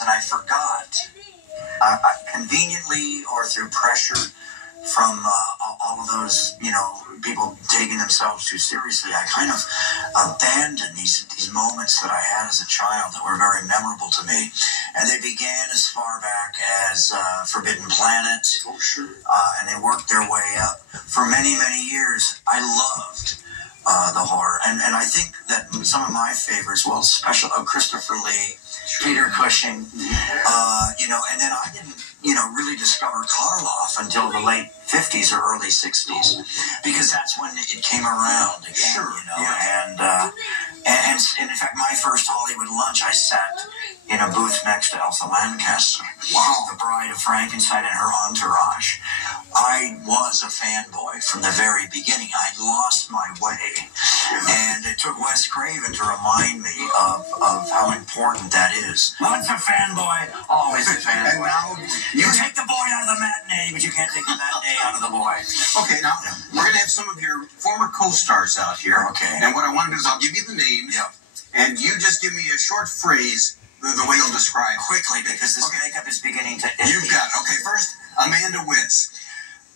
and I forgot, conveniently or through pressure from all of those, people taking themselves too seriously, I kind of abandoned these moments that I had as a child that were very memorable to me. And they began as far back as Forbidden Planet. Oh, sure. And they worked their way up. For many, many years, I loved the horror. And I think that some of my favorites, well, special Christopher Lee, Peter Cushing, and then I didn't, really discover Karloff until the late 50s or early 60s, because that's when it came around again, Sure. And in fact, my first Hollywood lunch, I sat in a booth next to Elsa Lanchester, the Bride of Frankenstein and her entourage. I was a fanboy from the very beginning. I'd lost my way, and it took Wes Craven to remind me of how important that is. Once a fanboy, always a fanboy. And now, You take the boy out of the matinee, but you can't take the matinee out of the boy. okay, now, we're going to have some of your former co-stars out here. Okay. And what I want to do is I'll give you the names. Yeah. And you just give me a short phrase, the way you'll describe it. Quickly, because this makeup is beginning to... You've got, okay, first, Amanda Witz.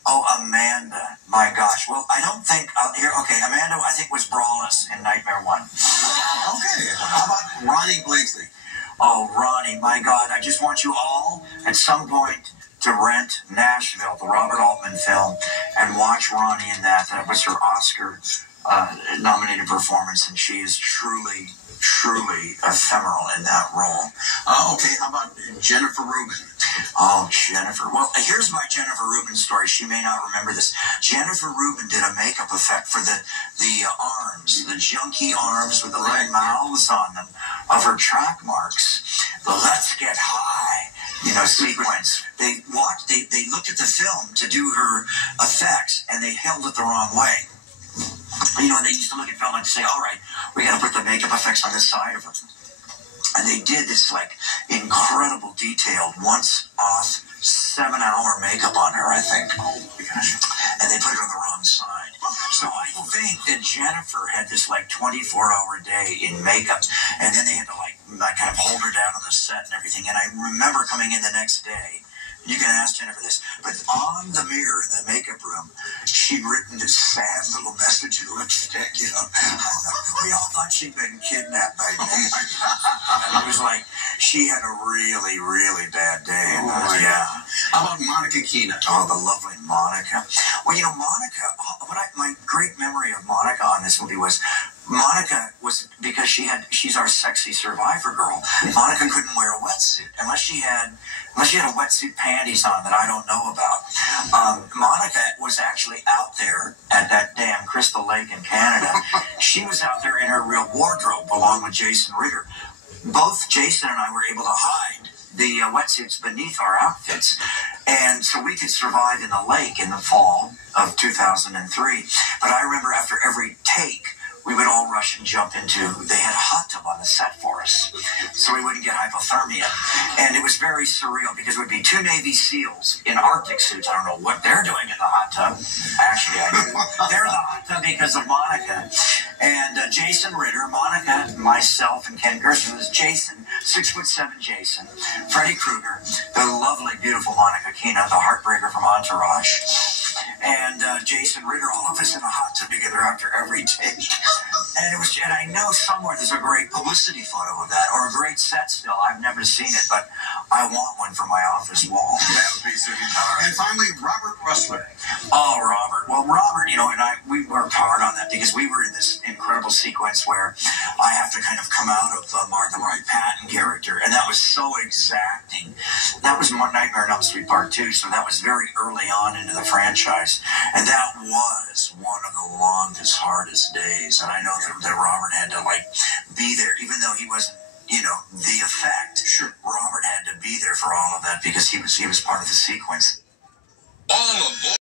Oh, Amanda. My gosh. Well, I don't think... Amanda, I think, was Brawless in Nightmare 1. Okay. How about Ronnie Blakely? Oh, Ronnie, my God. I just want you all, at some point, to rent Nashville, the Robert Altman film, and watch Ronnie in that. That was her Oscar-nominated performance, and she is truly, truly ephemeral in that role. Okay, how about Jennifer Rubin? Oh, Jennifer. Well, here's my Jennifer Rubin story. She may not remember this. Jennifer Rubin did a makeup effect for the arms, the junky arms with the little mouths on them of her track marks. The Let's Get High, sequence. They looked at the film to do her effects, and they held it the wrong way. They used to look at film and say, all right, we got to put the makeup effects on the side of it. And they did this, incredible detailed, once-off, 7-hour makeup on her, I think. Oh, my gosh. And they put it on the wrong side. So I think that Jennifer had this, 24-hour day in makeup. And then they had to, kind of hold her down on the set and everything. And I remember coming in the next day. You can ask Jennifer this, but on the mirror in the makeup room, she'd written this sad little message in lipstick, We all thought she'd been kidnapped by me. And it was she had a really, really bad day. Yeah. How about Monica Keena? Oh, the lovely Monica. Well, Monica, my great memory of Monica on this movie was, Monica was, because she's our sexy survivor girl. Monica couldn't wear a wetsuit unless she had a wetsuit panties on that I don't know about. Monica was actually out there at that damn Crystal Lake in Canada. She was out there in her real wardrobe along with Jason Ritter. Both Jason and I were able to hide the wetsuits beneath our outfits, and so we could survive in the lake in the fall of 2003. But I remember after every take, we would all rush and jump they had a hot tub on the set for us, so we wouldn't get hypothermia. And it was very surreal, because it would be 2 Navy SEALs in Arctic suits. I don't know what they're doing in the hot tub. Actually, I do. They're in the hot tub because of Monica. And Jason Ritter, Monica, myself, and Ken Gerson was Jason, 6'7" Jason, Freddy Krueger, the lovely, beautiful Monica Keena, the heartbreaker from Entourage, and Jason Ritter, all of us in the hot tub together after every take. And I know somewhere there's a great publicity photo of that, or a great set still. I've never seen it, but I want one for my office wall. That would be super. And finally, Robert Russler. Oh, Robert. Well, Robert, we worked hard on that, because we were in this incredible sequence where I have to kind of come out of the Mark Patton character, and that was so exacting. That was Nightmare on Elm Street Part 2, so that was very early on into the franchise, and that was one of the longest, hardest days. And I know that Robert had to be there, even though he wasn't, the effect. Sure. Robert had to be there for all of that, because he was part of the sequence. All aboard.